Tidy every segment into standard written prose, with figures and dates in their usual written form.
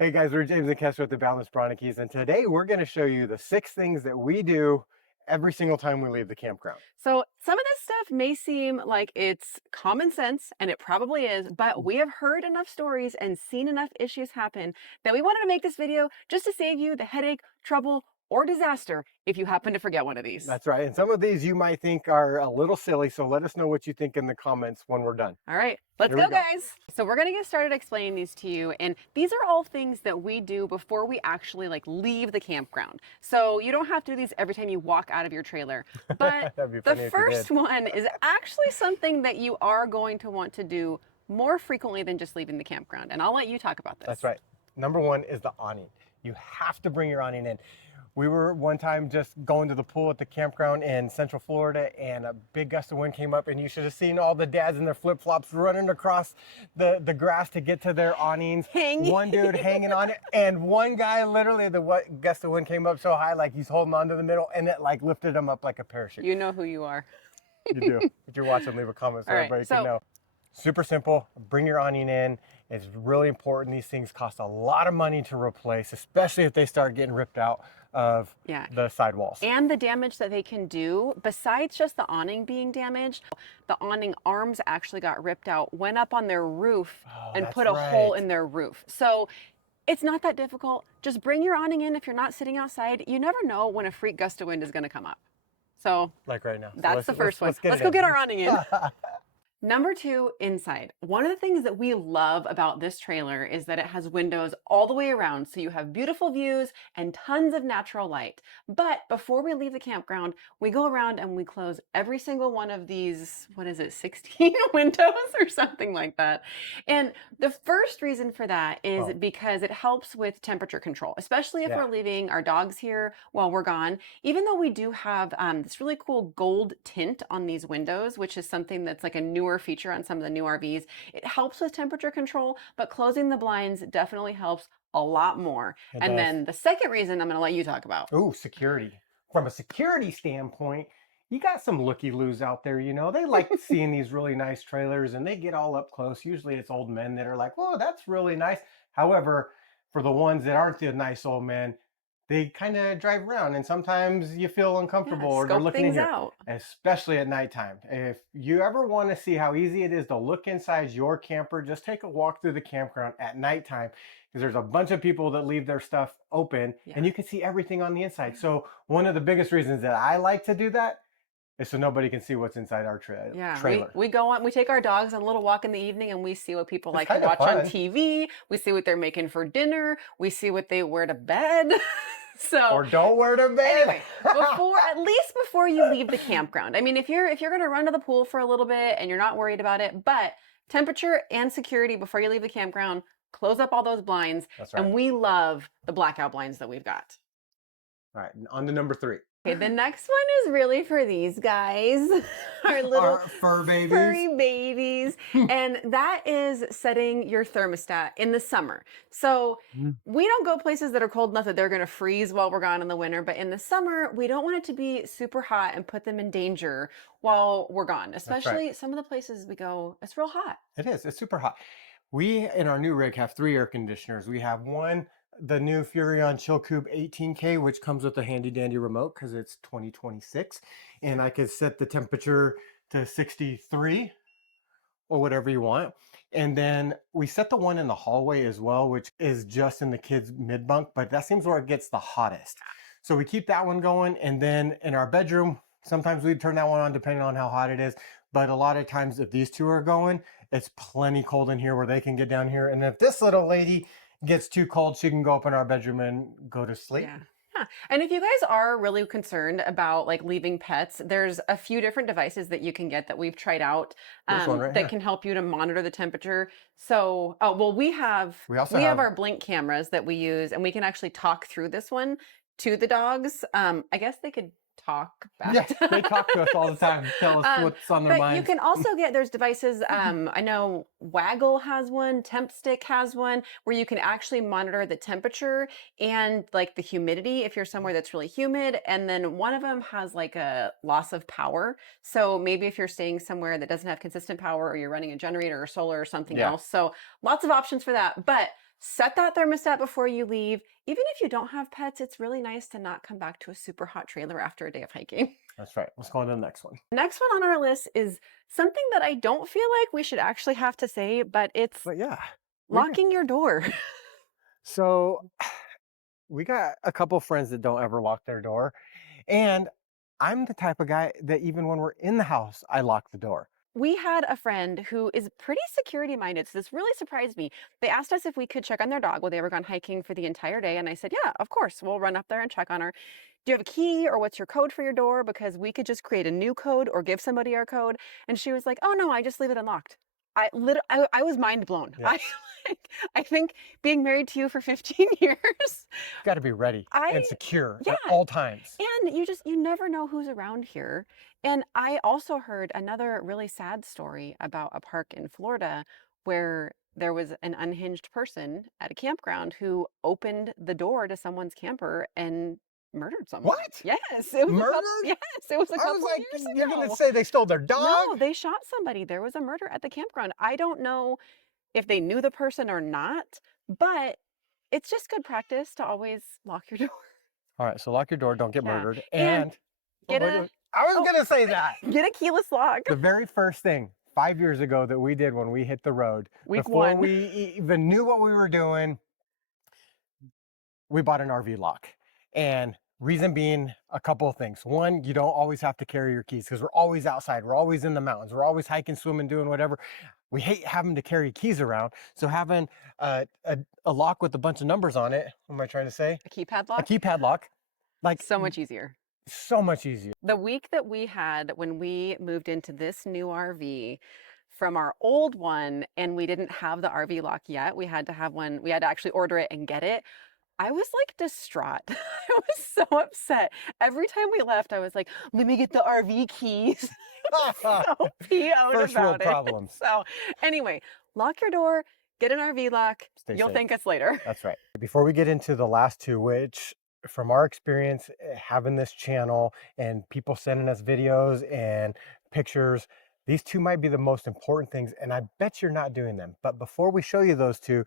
Hey guys, we're James and Kestra with the Boundless Bronnekes, and today we're going to show you the 6 things that we do every single time we leave the campground. So some of this stuff may seem like it's common sense, and it probably is, but we have heard enough stories and seen enough issues happen that we wanted to make this video just to save you the headache, trouble, or disaster if you happen to forget one of these. That's right, and some of these you might think are a little silly, so let us know what you think in the comments when we're done. All right, let's Here we go, go. guys. So we're gonna get started explaining these to you, and these are all things that we do before we actually leave the campground. So you don't have to do these every time you walk out of your trailer. But That'd be the funny if you first did. one is actually something that you are going to want to do more frequently than just leaving the campground. And I'll let you talk about this. That's right. Number one is the awning. You have to bring your awning in. We were one time just going to the pool at the campground in Central Florida, and a big gust of wind came up, and you should have seen all the dads in their flip-flops running across the grass to get to their awnings. One dude hanging on it, and one guy literally, the gust of wind came up so high, like he's holding on to the middle, and it like lifted him up like a parachute. You know who you are. You do. If you're watching, leave a comment so All right, everybody can know. Super simple. Bring your awning in. It's really important. These things cost a lot of money to replace, especially if they start getting ripped out of the sidewalls. And the damage that they can do, besides just the awning being damaged, the awning arms actually got ripped out, went up on their roof and put a hole in their roof. So it's not that difficult. Just bring your awning in if you're not sitting outside. You never know when a freak gust of wind is going to come up. So like right now. That's the first one. Let's go get our awning in. Number 2, inside. One of the things that we love about this trailer is that it has windows all the way around, so you have beautiful views and tons of natural light. But before we leave the campground, we go around and we close every single one of these, 16 windows or something like that. And the first reason for that is because it helps with temperature control, especially if we're leaving our dogs here while we're gone. Even though we do have this really cool gold tint on these windows, which is something that's like a newer feature on some of the new RVs. It helps with temperature control, but closing the blinds definitely helps a lot more. And then the second reason I'm going to let you talk about. Oh, security. From a security standpoint, you got some looky-loos out there, you know. They like seeing these really nice trailers and they get all up close. Usually it's old men that are like, "Whoa, that's really nice." However, for the ones that aren't the nice old men, they kind of drive around and sometimes you feel uncomfortable or they're looking in here, especially at nighttime. If you ever want to see how easy it is to look inside your camper, just take a walk through the campground at nighttime, because there's a bunch of people that leave their stuff open and you can see everything on the inside. So one of the biggest reasons that I like to do that is so nobody can see what's inside our trailer. We go on, we take our dogs on a little walk in the evening and we see what people like to watch on TV. We see what they're making for dinner. We see what they wear to bed. Or don't wear to bed. Anyway, at least before you leave the campground. I mean, if you're going to run to the pool for a little bit and you're not worried about it, but temperature and security before you leave the campground, close up all those blinds. That's right. And we love the blackout blinds that we've got. All right, on to number 3. Okay, the next one is really for these guys, our little furry babies, and that is setting your thermostat in the summer. So we don't go places that are cold enough that they're going to freeze while we're gone in the winter, but in the summer, we don't want it to be super hot and put them in danger while we're gone, especially some of the places we go, it's real hot. It is, it's super hot. We, in our new rig, have 3 air conditioners. We have one, the new Furrion Chillcube 18K, which comes with a handy dandy remote because it's 2026. And I could set the temperature to 63 or whatever you want. And then we set the one in the hallway as well, which is just in the kids' mid bunk, but that seems where it gets the hottest. So we keep that one going. And then in our bedroom, sometimes we turn that one on depending on how hot it is. But a lot of times if these 2 are going, it's plenty cold in here where they can get down here. And if this little lady gets too cold, she can go up in our bedroom and go to sleep. Yeah. And if you guys are really concerned about leaving pets, there's a few different devices that you can get that we've tried out that can help you to monitor the temperature. So, we have our Blink cameras that we use, and we can actually talk through this one to the dogs. I guess they could talk back. Yeah, they talk to us all the time, tell us what's on their minds. You can also get, there's devices, I know Waggle has one, Temp Stick has one, where you can actually monitor the temperature and the humidity if you're somewhere that's really humid. And then one of them has a loss of power. So maybe if you're staying somewhere that doesn't have consistent power, or you're running a generator or solar or something else. So lots of options for that. But Set that thermostat before you leave. Even if you don't have pets, it's really nice to not come back to a super hot trailer after a day of hiking. That's right. Let's go on to the next one. Next one on our list is something that I don't feel like we should actually have to say, but it's But yeah, we got, locking your door. so we got a couple friends that don't ever lock their door. And I'm the type of guy that even when we're in the house, I lock the door. We had a friend who is pretty security minded, so this really surprised me. They asked us if we could check on their dog while they were gone hiking for the entire day, and I said, "Yeah, of course. We'll run up there and check on her. Do you have a key or what's your code for your door? Because we could just create a new code or give somebody our code." And she was like, "Oh no, I just leave it unlocked." I was mind blown. Yeah. I think being married to you for 15 years, Got to be ready I and secure yeah, at all times. and you never know who's around here. And I also heard another really sad story about a park in Florida where there was an unhinged person at a campground who opened the door to someone's camper and murdered someone. What? Yes, it was a couple. Murdered? Yes, it was a I was couple of like, years you're going to ago. say they stole their dog? No, they shot somebody. There was a murder at the campground. I don't know if they knew the person or not, but it's just good practice to always lock your door. All right, so lock your door, don't get Yeah. murdered. And And get wait, a wait. I was oh, going to say that. get a keyless lock. The very first thing 5 years ago that we did when we hit the road, Week before one. we even knew what we were doing, we bought an RV lock. And reason being a couple of things. One, you don't always have to carry your keys because we're always outside. We're always in the mountains. We're always hiking, swimming, doing whatever. We hate having to carry keys around. So having a lock with a bunch of numbers on it, what am I trying to say? A keypad A lock? keypad lock, like So much easier. so much easier. The week that we had when we moved into this new RV from our old one, and we didn't have the RV lock yet, we had to have one, we had to actually order it and get it. I was like distraught. I was so upset. Every time we left, I was like, let me get the RV keys. So PO'd First world about it. problems. So anyway, lock your door, get an RV lock. Stay You'll safe. thank us later. That's right. Before we get into the last two, which from our experience having this channel and people sending us videos and pictures, these two might be the most important things, and I bet you're not doing them. But before we show you those two,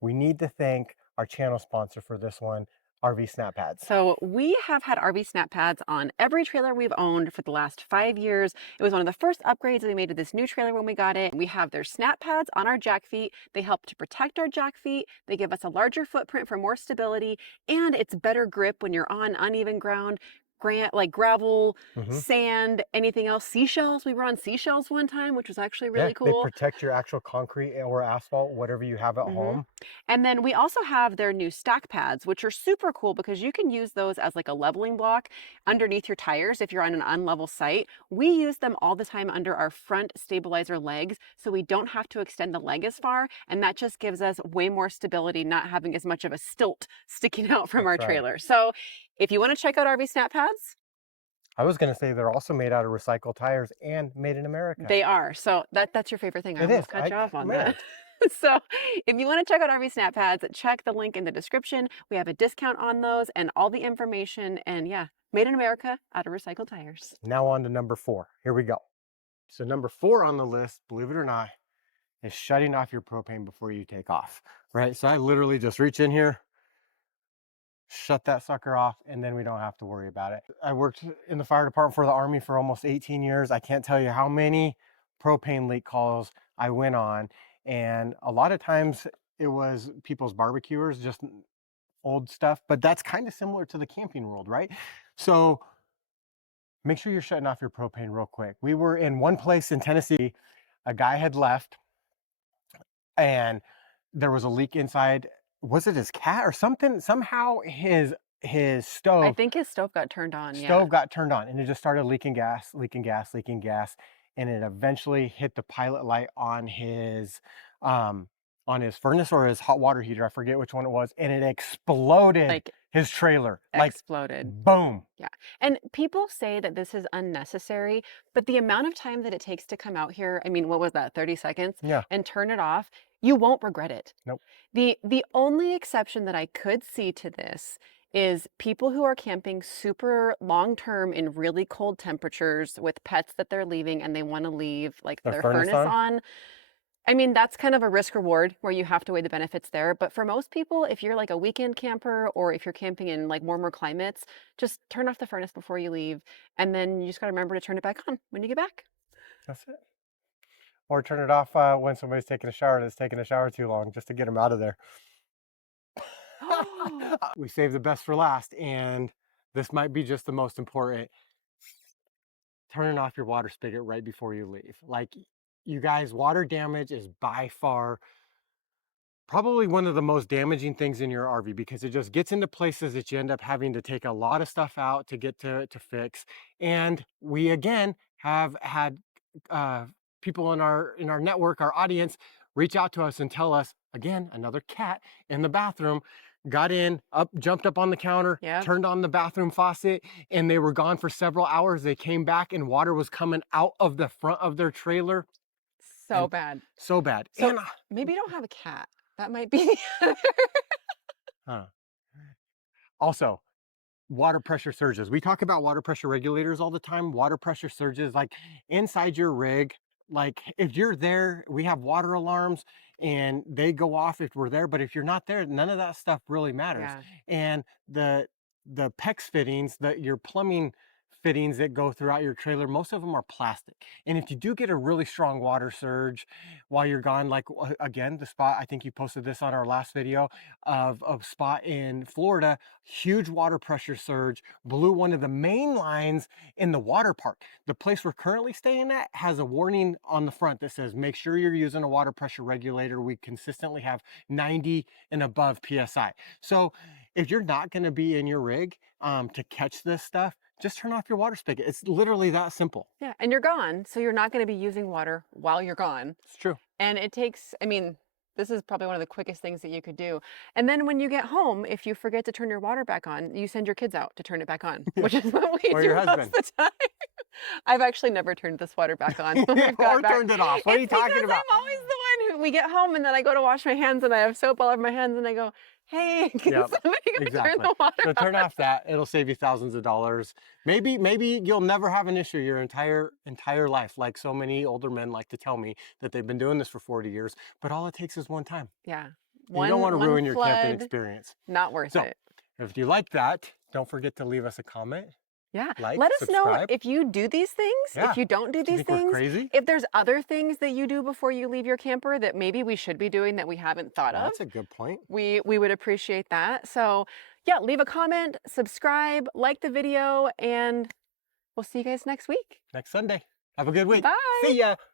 we need to thank our channel sponsor for this one, RV Snap Pads. So we have had RV snap pads on every trailer we've owned for the last 5 years. It was one of the first upgrades we made to this new trailer when we got it. We have their snap pads on our jack feet. They help to protect our jack feet. They give us a larger footprint for more stability, and it's better grip when you're on uneven ground. Like gravel, sand, anything else. Seashells. We were on seashells one time, which was actually really They cool. protect your actual concrete or asphalt, whatever you have at home. And then we also have their new stack pads, which are super cool because you can use those as like a leveling block underneath your tires if you're on an unlevel site. We use them all the time under our front stabilizer legs, so we don't have to extend the leg as far, and that just gives us way more stability, not having as much of a stilt sticking out from our trailer. So if you want to check out RV snap pads, I was going to say they're also made out of recycled tires and made in America. they are. So that's your favorite thing. I almost cut you off on that. So if you want to check out RV snap pads, check the link in the description. We have a discount on those and all the information. And yeah, made in America out of recycled tires. Now on to number 4. Here we go. So number 4 on the list, believe it or not, is shutting off your propane before you take off, right? So I literally just reach in here, shut that sucker off, and then we don't have to worry about it. I worked in the fire department for the Army for almost 18 years. I can't tell you how many propane leak calls I went on. And a lot of times it was people's barbecuers, just old stuff, but that's kind of similar to the camping world, right? So make sure you're shutting off your propane real quick. We were in one place in Tennessee, a guy had left and there was a leak inside. Was it his cat or something? Somehow his stove. I think his stove got turned on. Stove got turned on, and it just started leaking gas, and it eventually hit the pilot light on his furnace or his hot water heater. I forget which one it was, and it exploded Like his trailer. exploded. Boom. Yeah. And people say that this is unnecessary, but the amount of time that it takes to come out here, I mean, what was that, 30 seconds? Yeah. And turn it off, you won't regret it. Nope. The only exception that I could see to this is people who are camping super long term in really cold temperatures with pets that they're leaving and they want to leave like their furnace on. I mean, that's kind of a risk reward where you have to weigh the benefits there. But for most people, if you're like a weekend camper or if you're camping in like warmer climates, just turn off the furnace before you leave. And then you just got to remember to turn it back on when you get back. That's it. Or turn it off when somebody's taking a shower that's taking a shower too long, just to get them out of there. We saved the best for last, and this might be just the most important. Turning off your water spigot right before you leave. Like, you guys, water damage is by far probably one of the most damaging things in your RV, because it just gets into places that you end up having to take a lot of stuff out to get to fix. And we again have had uh, people in our network, our audience, reach out to us and tell us, again, another cat in the bathroom got in, jumped up on the counter, Yep. turned on the bathroom faucet, and they were gone for several hours. They came back and water was coming out of the front of their trailer. So bad. So bad. So and maybe you don't have a cat. That might be the other. Also, water pressure surges. We talk about water pressure regulators all the time. Water pressure surges, like inside your rig, like if you're there, we have water alarms and they go off if we're there, but if you're not there, none of that stuff really matters. Yeah. And the PEX fittings, your plumbing fittings that go throughout your trailer, most of them are plastic. And if you do get a really strong water surge while you're gone, like again, the spot, I think you posted this on our last video of a spot in Florida, huge water pressure surge, blew one of the main lines in the water park. The place we're currently staying at has a warning on the front that says, make sure you're using a water pressure regulator. We consistently have 90 and above PSI. So if you're not going to be in your rig to catch this stuff, just turn off your water spigot. It's literally that simple. Yeah. And you're gone. So you're not going to be using water while you're gone. It's true. And it takes, I mean, this is probably one of the quickest things that you could do. And then when you get home, if you forget to turn your water back on, you send your kids out to turn it back on, which is what we Or do your most husband. of the time. I've actually never turned this water back on. Or turned it off. What are you talking about? I'm always the one who, we get home and then I go to wash my hands and I have soap all over my hands and I go, hey, can somebody go turn the water So off? turn off that. It'll save you thousands of dollars. Maybe you'll never have an issue your entire life, like so many older men like to tell me that they've been doing this for 40 years, but all it takes is one time. Yeah. You don't want to ruin your camping flood, experience. Not worth So, it. if you like that, don't forget to leave us a comment. Yeah. Like, let us know subscribe. if you do these things, Yeah. if you don't do Do you these think we're things, crazy? if there's other things that you do before you leave your camper that maybe we should be doing that we haven't thought of. That's a good point. We would appreciate that. So yeah, leave a comment, subscribe, like the video, and we'll see you guys next week. Next Sunday. Have a good week. Bye. See ya.